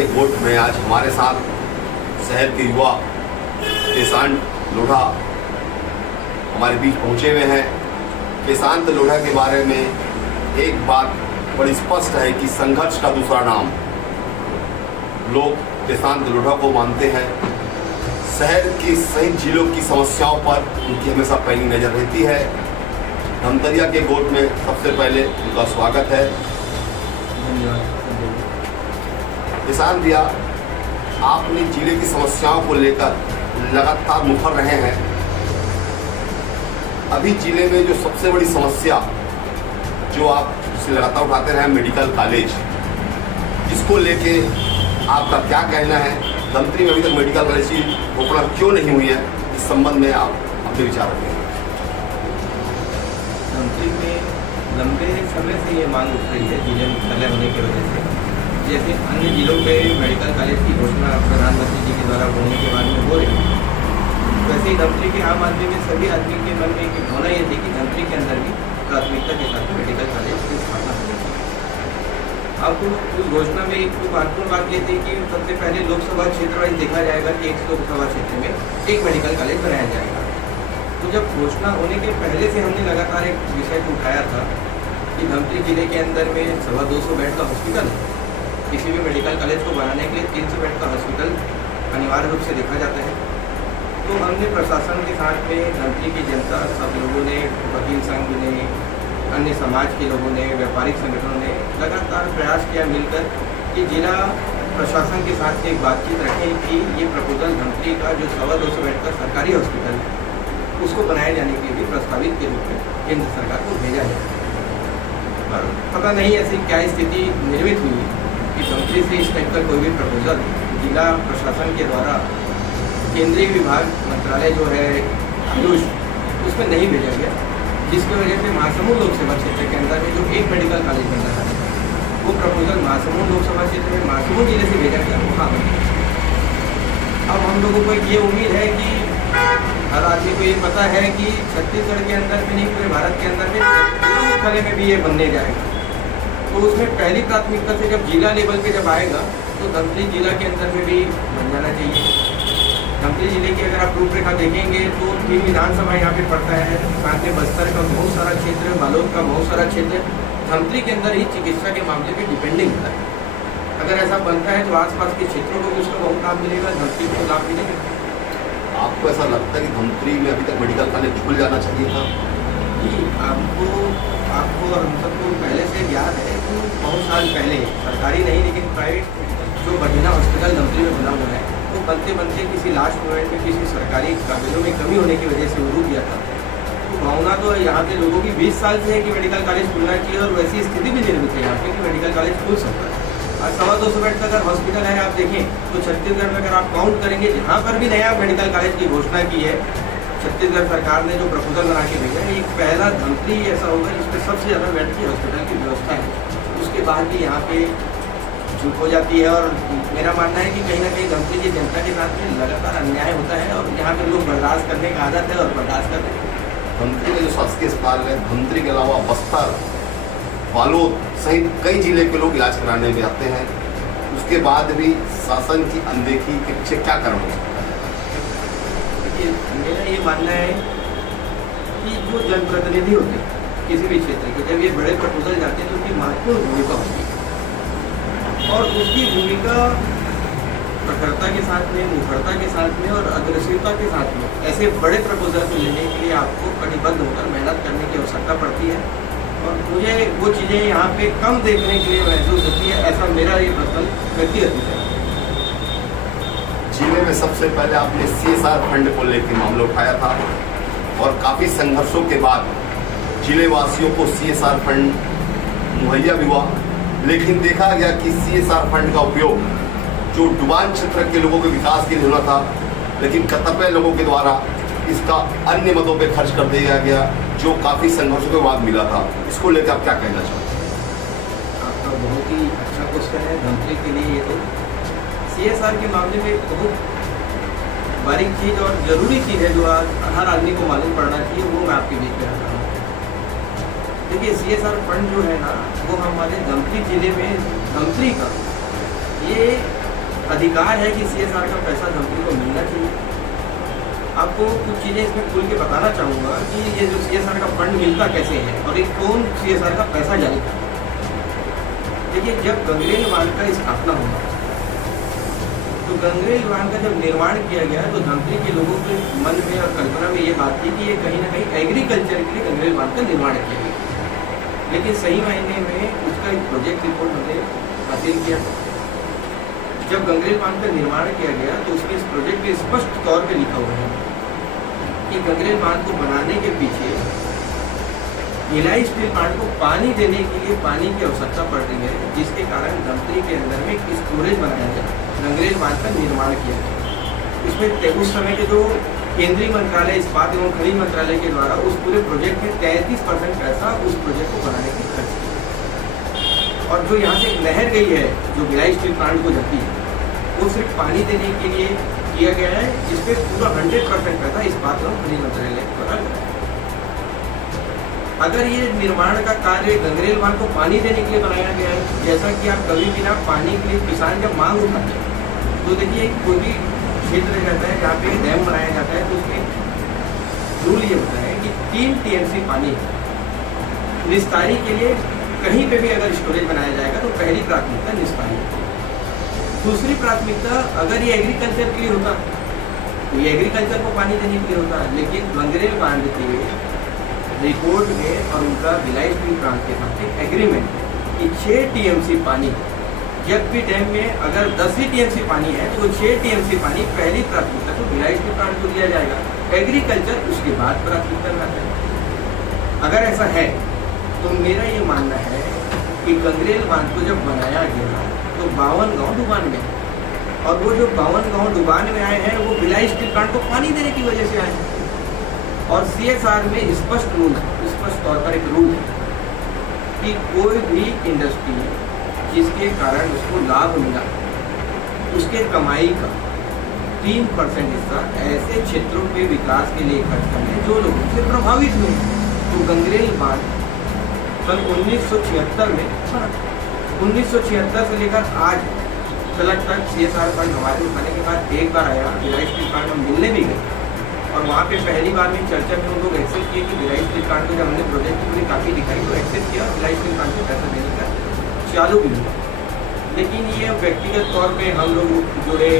के गोट में आज हमारे साथ शहर के युवा केशांत लोढ़ा हमारे बीच पहुंचे हुए हैं। केशांत लोढ़ा के बारे में एक बात बड़ी स्पष्ट है कि संघर्ष का दूसरा नाम लोग केशांत लोढ़ा को मानते हैं। शहर की सही जिलों की समस्याओं पर उनकी हमेशा पैनी नज़र रहती है। धमतरिया के गोट में सबसे पहले उनका स्वागत है। धन्यवाद। किसान भैया, आपने जिले की समस्याओं को लेकर लगातार मुखर रहे हैं। अभी जिले में जो सबसे बड़ी समस्या जो आप लगातार उठाते रहे, मेडिकल कॉलेज, इसको लेके आपका क्या कहना है? धमतरी में अभी तक मेडिकल कॉलेज की घोषणा क्यों नहीं हुई है? इस संबंध में आप अपने विचार रखते हैं। धमतरी में लंबे समय से ये मांग उठ रही है जिले मुख्यालय होने की वजह से। जैसे अन्य जिलों पे मेडिकल कॉलेज की घोषणा प्रधानमंत्री जी के द्वारा होने के बाद में हो रही है, वैसे ही धमतरी के आम आदमी में सभी आदमी के मन में एक भावना ये थी कि धमतरी के अंदर भी प्राथमिकता के साथ मेडिकल कॉलेज की स्थापना होनी चाहिए। अब उस घोषणा में एक महत्वपूर्ण बात ये थी कि सबसे पहले लोकसभा क्षेत्र वाइज देखा जाएगा कि एक लोकसभा क्षेत्र में एक मेडिकल कॉलेज बनाया जाएगा। तो जब घोषणा होने के पहले से हमने लगातार एक विषय को उठाया था कि धमतरी जिले के अंदर में 250 बेड का हॉस्पिटल, किसी भी मेडिकल कॉलेज को बनाने के लिए 300 बेड का हॉस्पिटल अनिवार्य रूप से देखा जाता है। तो हमने प्रशासन के साथ में धमतरी की जनता, सब लोगों ने, वकील संघ ने, अन्य समाज के लोगों ने, व्यापारिक संगठनों ने लगातार प्रयास किया मिलकर कि जिला प्रशासन के साथ एक बातचीत रखें कि ये प्रपोजल धमतरी का जो 250 बेड का सरकारी हॉस्पिटल है उसको बनाए जाने के लिए प्रस्तावित के रूप में केंद्र सरकार को भेजा जाए। पर पता नहीं ऐसी क्या स्थिति निर्मित हुई कि धमतरी से इस टाइप का कोई भी प्रपोजल जिला प्रशासन के द्वारा केंद्रीय विभाग मंत्रालय जो है आयुष, उसमें नहीं भेजा गया, जिसकी वजह से महासमुंद लोकसभा क्षेत्र के अंदर में जो एक मेडिकल कॉलेज बन रहा है वो प्रपोजल महासमुंद लोकसभा क्षेत्र में महासमुंद जिले से भेजा गया, वहाँ बना। अब हम लोगों को ये उम्मीद है कि हर आदमी को ये पता है कि छत्तीसगढ़ के अंदर में नहीं, पूरे भारत के अंदर में जिला मुख्यालय में भी ये बनने जाएगा। तो उसमें पहली प्राथमिकता से जब जिला लेवल पे जब आएगा तो धमतरी जिला के अंदर में भी बन जाना चाहिए। धमतरी जिले की अगर आप रूपरेखा देखेंगे तो 3 विधानसभा यहाँ पे पड़ता है, साथ में बस्तर का बहुत सारा क्षेत्र, बालोद का बहुत सारा क्षेत्र धमतरी के अंदर ही चिकित्सा के मामले में डिपेंडिंग होता है। अगर ऐसा बनता है तो आसपास के क्षेत्रों को भी उसका बहुत लाभ मिलेगा, धमतरी को लाभ मिलेगा। आपको ऐसा लगता है कि धमतरी में अभी तक मेडिकल कॉलेज खुल जाना चाहिए था? जी, आपको और हम सबको पहले से याद है कि बहुत साल पहले सरकारी नहीं लेकिन प्राइवेट जो बठिना हॉस्पिटल धमतरी में बना हुआ है वो बनते बनते किसी लास्ट मोमेंट में किसी सरकारी कागजों में कमी होने की वजह से वो रुक गया था। तो भावना तो यहाँ के लोगों की 20 साल से है कि मेडिकल कॉलेज खुलना चाहिए और वैसी स्थिति भी निर्मित है यहाँ पे कि मेडिकल कॉलेज खुल सकता है। आज 250 बेड का अगर हॉस्पिटल है, आप देखें तो छत्तीसगढ़ में अगर आप काउंट करेंगे जहाँ पर भी नया मेडिकल कॉलेज की घोषणा की है, छत्तीसगढ़ सरकार ने जो प्रपोजल बना के भेजा है, एक पहला धमतरी ऐसा होगा जिसमें सबसे ज़्यादा बेड की हॉस्पिटल की व्यवस्था है। उसके बाद भी यहाँ पे चूक हो जाती है और मेरा मानना है कि कहीं ना कहीं धमतरी की जनता के साथ में लगातार अन्याय होता है और यहाँ के लोग बर्दाश्त करने का आदत है और बर्दाश्त करते हैं। धमतरी में जो शासकीय अस्पताल है, धमतरी के अलावा बस्तर, बालोद सहित कई जिले के लोग इलाज कराने में आते हैं, उसके बाद भी शासन की अनदेखी के पीछे क्या कारण हो सकता है? देखिए, मेरा ये मानना है कि जो जनप्रतिनिधि होते हैं किसी भी क्षेत्र के, जब ये बड़े प्रपोजल जाते हैं तो उनकी महत्वपूर्ण भूमिका होती है और उसकी भूमिका प्रखरता के साथ में, मुखरता के साथ में और अग्रेसिवता के साथ में ऐसे बड़े प्रपोजल को लेने के लिए आपको कटिबद्ध होकर मेहनत करने की आवश्यकता पड़ती है और मुझे वो चीज़ें यहाँ पे कम देखने के लिए महसूस होती है, ऐसा मेरा ये पर्सनल व्यक्तिगत विचार है। जिले में सबसे पहले आपने CSR फंड को लेकर मामला उठाया था और काफ़ी संघर्षों के बाद जिले वासियों को CSR फंड मुहैया भी हुआ, लेकिन देखा गया कि CSR फंड का उपयोग जो डुबान क्षेत्र के लोगों के विकास के लिए होना था, लेकिन कतिपय लोगों के द्वारा इसका अन्य मदों पे खर्च कर दिया गया, जो काफ़ी संघर्षों के बाद मिला था। इसको लेकर आप क्या कहना चाहते हैं? आपका बहुत ही अच्छा क्वेश्चन है धमतरी के लिए। ये तो CSR के मामले में बहुत बारीक चीज़ और ज़रूरी चीज़ है जो आज हर आदमी को मालूम पड़ना चाहिए, वो मैं आपके बीच में रखा हूँ। देखिए, CSR फंड जो है ना, वो हमारे धमतरी जिले में धमतरी का ये अधिकार है कि CSR का पैसा धमतरी को मिलना चाहिए। आपको कुछ चीज़ें इसमें खुल के बताना चाहूँगा कि ये जो CSR का फंड मिलता कैसे है और ये कौन CSR का पैसा जारी करता है। देखिए, जब गंगरेल बांध का स्थापना हुआ तो गंगरेल बांध का जब निर्माण किया गया तो धमतरी के लोगों के मन में और कल्पना में ये बात थी कि ये कहीं ना कहीं एग्रीकल्चर के लिए गंगरेल बांध का निर्माण किया गया, लेकिन सही मायने में उसका एक प्रोजेक्ट रिपोर्ट हमने हासिल किया। जब गंगरेल बांध का निर्माण किया गया तो उसमें इस प्रोजेक्ट में स्पष्ट तौर पे लिखा हुआ है कि गंगरेल बांध को बनाने के पीछे भिलाई स्टील प्लांट को पानी देने के लिए पानी की आवश्यकता पड़ रही है, जिसके कारण धमतरी के अंदर में एक स्टोरेज बनाया गया, गंगरेल बांध का निर्माण किया गया। उसमें उस समय के जो केंद्रीय मंत्रालय इस्पात एवं खनिज मंत्रालय के द्वारा उस पूरे प्रोजेक्ट में 33% पैसा उस प्रोजेक्ट को बनाने की खर्च किया। और जो यहाँ से एक नहर गई है जो भिलाई स्टील प्लांट को जाती है, वो सिर्फ पानी देने के लिए किया गया है, जिसपे पूरा 100% पैसा इस्पात एवं खनिज मंत्रालय के द्वारा लगा। अगर ये निर्माण का कार्य गंगरेल बांध को पानी देने के लिए बनाया गया है, जैसा कि आप कभी भी ना पानी के लिए किसान जब मांग उठाते हैं तो देखिए कोई भी क्षेत्र रहता है जहाँ पे डैम बनाया जाता है तो उसमें रूल ये होता है कि 3 TMC पानी निस्तारी के लिए कहीं पे भी अगर स्टोरेज बनाया जाएगा तो पहली प्राथमिकता निस्तारी, दूसरी प्राथमिकता अगर ये एग्रीकल्चर के लिए होता तो ये एग्रीकल्चर को पानी देने के लिए होता, लेकिन गंगरेल बांध के रिपोर्ट में और उनका भिलाई स्टील प्लांट के साथ एक एग्रीमेंट है कि 6 TMC पानी, जब भी डैम में अगर 10 ही TMC पानी है तो 6 TMC पानी पहली प्राथमिकता तो भिलाई स्टील प्लांट को दिया जाएगा, एग्रीकल्चर उसके बाद प्राथमिकता में आता है। अगर ऐसा है तो मेरा ये मानना है कि गंगरेल बांध को जब बनाया गया तो 52 गाँव डुबान में, और वो जो 52 गाँव डुबान में आए हैं वो भिलाई स्टील प्लांट को पानी देने की वजह से आए हैं। और CSR में स्पष्ट तौर पर एक रूल है कि कोई भी इंडस्ट्री जिसके कारण उसको लाभ मिला उसके कमाई का 3% हिस्सा ऐसे क्षेत्रों के विकास के लिए खर्च करने जो लोगों से प्रभावित हुए। तो गंगरेल बांध सन 1976 में बना, 1976 से लेकर आज तक CSR फंड हमारे उठाने के बाद एक बार आया, भिलाई स्टील प्लांट हम मिलने भी गए और वहाँ पे पहली बार में चर्चा में उन लोग एक्सेप्ट किए कि भिलाई स्टील प्लांट को जब हमने प्रोजेक्ट पूरी काफ़ी दिखाई तो एक्सेप्ट किया, भिलाई स्टील प्लांट को पैसा देने का चालू भी हुआ। लेकिन ये व्यक्तिगत तौर पे हम लोग जुड़े,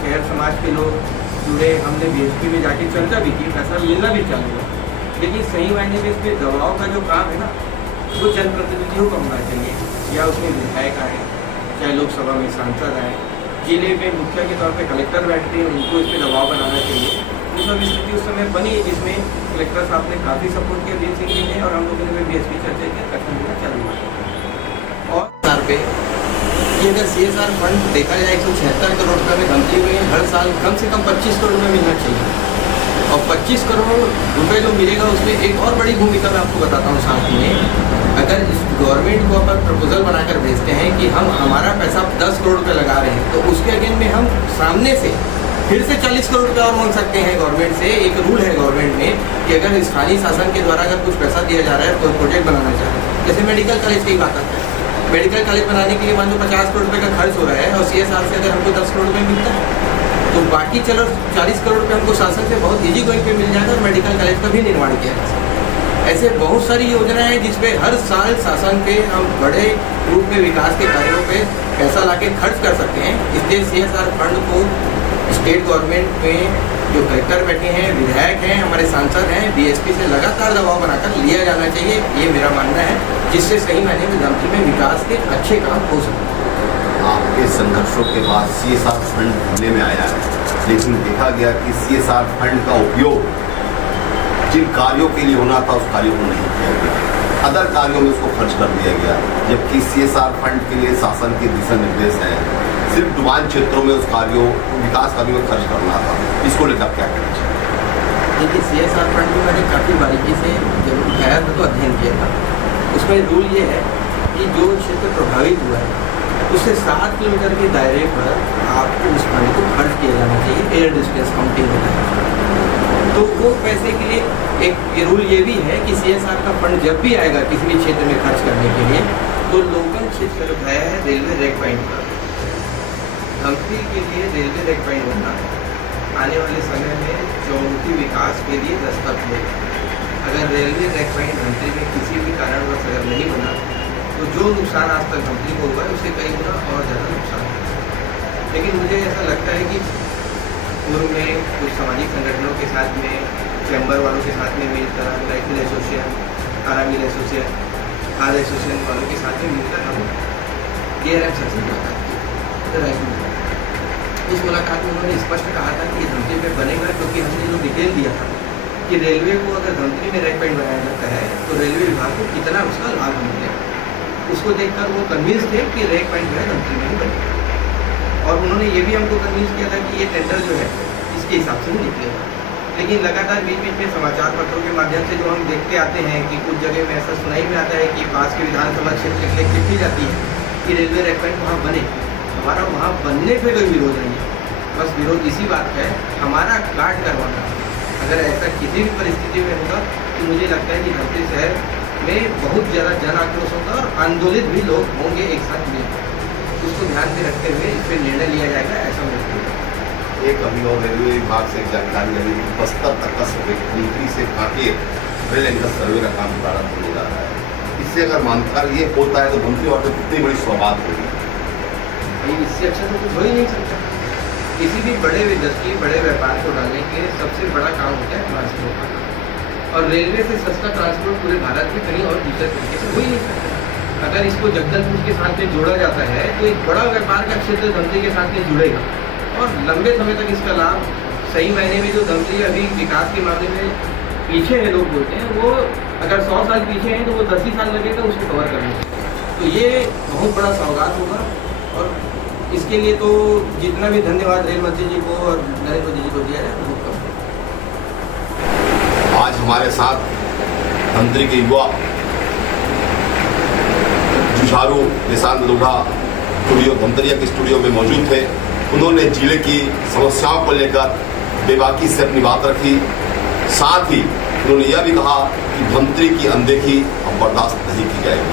शहर समाज के लोग जुड़े, हमने BHP में जाके चर्चा भी की, पैसा मिलना भी चालू हुआ। लेकिन सही मायने में इसमें दबाव का जो काम है ना वो जनप्रतिनिधियों का होना चाहिए, या उसमें विधायक आए, चाहे लोकसभा में सांसद आए, जिले में मुखिया के तौर पर कलेक्टर बैठते हैं, उनको इस पर दबाव बनाना चाहिए। वो सब स्थिति उस समय बनी जिसमें कलेक्टर साहब ने काफ़ी सपोर्ट किया वीर सिंह जी ने, और हम लोगों ने BHP चर्चा किया, कठिन देना चालू हुआ। और सर पे ये अगर CSR फंड देखा जाए 176 करोड़ रुपये में धमतरी में हर साल कम से कम 25 करोड़ में मिलना चाहिए, और 25 करोड़ रुपए जो मिलेगा उसमें एक और बड़ी भूमिका मैं आपको बताता हूँ साथ में। अगर गवर्नमेंट को अपन प्रपोजल बनाकर भेजते हैं कि हम हमारा पैसा 10 करोड़ रुपये लगा रहे हैं तो उसके अगेंस्ट में हम सामने से फिर से 40 करोड़ रुपये और मांग सकते हैं गवर्नमेंट से। एक रूल है गवर्नमेंट में कि अगर स्थानीय शासन के द्वारा अगर कुछ पैसा दिया जा रहा है, कोई प्रोजेक्ट बनाना चाह रहे हैं, जैसे मेडिकल कॉलेज की बात आती है, मेडिकल कॉलेज बनाने के लिए मान लो 50 करोड़ रुपये का खर्च हो रहा है और CSR से अगर हमको 10 करोड़ रुपये मिलता है तो बाकी चलो 40 करोड़ रुपये हमको शासन से बहुत ईजी गोइंग पे मिल जाएगा और मेडिकल कॉलेज का भी निर्माण किया जा सकता है। ऐसे बहुत सारी योजनाएं हैं जिसपे हर साल शासन पे हम बड़े रूप में विकास के कार्यों पे पैसा लाके खर्च कर सकते हैं। इसलिए CSR फंड को स्टेट गवर्नमेंट में जो कलेक्टर बैठे हैं, विधायक हैं, हमारे सांसद हैं, BHP से लगातार दबाव बनाकर लिया जाना चाहिए, ये मेरा मानना है, जिससे सही मायने में धमतरी में विकास के अच्छे काम हो सकते। आपके संघर्षों के बाद CSR फंड होने में आया है, लेकिन देखा गया कि CSR फंड का उपयोग जिन कार्यों के लिए होना था उस कार्यों को नहीं किया गया, अदर कार्यों में उसको खर्च कर दिया गया, जबकि CSR फंड के लिए शासन के दिशा निर्देश हैं सिर्फ डुबान क्षेत्रों में उस कार्यों विकास कार्यों में खर्च करना था। इसको लेकर क्या कहना चाहिए? देखिए CSR फंड भी मैंने काफ़ी बारीकी से जब उठाया था तो अध्ययन किया था। उसमें रूल ये है कि जो क्षेत्र प्रभावित हुआ है उससे 7 किलोमीटर के दायरे पर आपको उस फंड को खर्च किया जाना चाहिए, एयर डिस्टेंस काउंटिंग होता है। तो वो पैसे के लिए एक रूल ये भी है कि CSR का फंड जब भी आएगा किसी भी क्षेत्र में खर्च करने के लिए तो लोकल क्षेत्र है रेलवे रेक पॉइंट पर धमतरी के लिए रेलवे रेक पॉइंट बनना आने वाले समय में चौमुखी विकास के लिए दस्तक देगा। अगर रेलवे रेक पॉइंट धमतरी में किसी भी कारणवश अगर नहीं बना तो जो नुकसान आज तक धमतरी को हुआ है उससे कई गुना और ज़्यादा नुकसान है। लेकिन मुझे ऐसा लगता है कि पूर्व में कुछ सामाजिक संगठनों के साथ में, चैम्बर वालों के साथ में मिलकर, राइफल एसोसिएशन, आर्मी एसोसिएशन, हार एसोसिएशन वालों के साथ में मिलकर हम DRM सर से मुलाकात की। उस मुलाकात में उन्होंने स्पष्ट कहा था कि धमतरी में बनेगा, क्योंकि हमने जो डिटेल दिया था कि रेलवे को अगर धमतरी में रेक पॉइंट बनाया जाता है तो रेलवे विभाग को कितना उसका लाभ मिलेगा, उसको देखकर वो कन्विंस थे कि रेक पॉइंट जो है धमतरी में ही बनेगा। और उन्होंने ये भी हमको कन्विंस किया था कि ये टेंडर जो है इसके हिसाब से ही निकलेगा। लेकिन लगातार बीच बीच में समाचार पत्रों के माध्यम से जो हम देखते आते हैं कि कुछ जगह में ऐसा सुनाई में आता है कि पास के विधानसभा क्षेत्र के लिए चिट्ठी जाती है कि रेलवे रेक पॉइंट वहाँ बने। हमारा वहाँ बनने पे कोई विरोध नहीं है, बस विरोध इसी बात का है हमारा काट करवाना। अगर ऐसा किसी भी परिस्थिति में होगा तो मुझे लगता है कि धमतरी शहर में बहुत ज़्यादा जन आक्रोश होगा और आंदोलित भी लोग होंगे एक साथ मिलकर। उसको ध्यान में रखते हुए इस पर निर्णय लिया जाएगा, ऐसा मुझे लगता है। एक अभी और रेलवे विभाग से जानकारी लगी कि बस्तर तक का सर्वे धमतरी से कांकेर रेल लाइन का सर्वे का काम प्रारंभ होने जा रहा है। इससे अगर मानकर ये होता है तो धमतरी वाले कितनी बड़ी सौगात होगी। इससे अच्छा तो कुछ हो ही नहीं सकता। किसी भी बड़े इंडस्ट्री, बड़े व्यापार को डालने के लिए सबसे बड़ा काम होता है ट्रांसपोर्ट का, और रेलवे से सस्ता ट्रांसपोर्ट पूरे भारत में कहीं और दूसरे तरीके से हो ही नहीं सकता। अगर इसको जगदलपुर के साथ में जोड़ा जाता है तो एक बड़ा व्यापार का क्षेत्र धमतरी के साथ में जुड़ेगा और लंबे समय तक इसका लाभ, सही मायने में जो धमतरी अभी विकास के मामले में पीछे है, लोग बोलते हैं, वो अगर 100 साल पीछे हैं तो वो 10 ही साल लगेगा उसको कवर करने में। तो ये बहुत बड़ा सौगात होगा और इसके लिए तो जितना भी धन्यवाद रेल मंत्री जी को और नरेंद्र मोदी जी को दिया जाए वो कम। आज हमारे साथ धमतरी के युवा जुझारू निशांत लोढ़ा स्टूडियो धमतरिया के स्टूडियो में मौजूद थे। उन्होंने जिले की समस्याओं को लेकर बेबाकी से अपनी बात रखी। साथ ही उन्होंने यह भी कहा कि धमतरी की अनदेखी अब बर्दाश्त नहीं की जाएगी।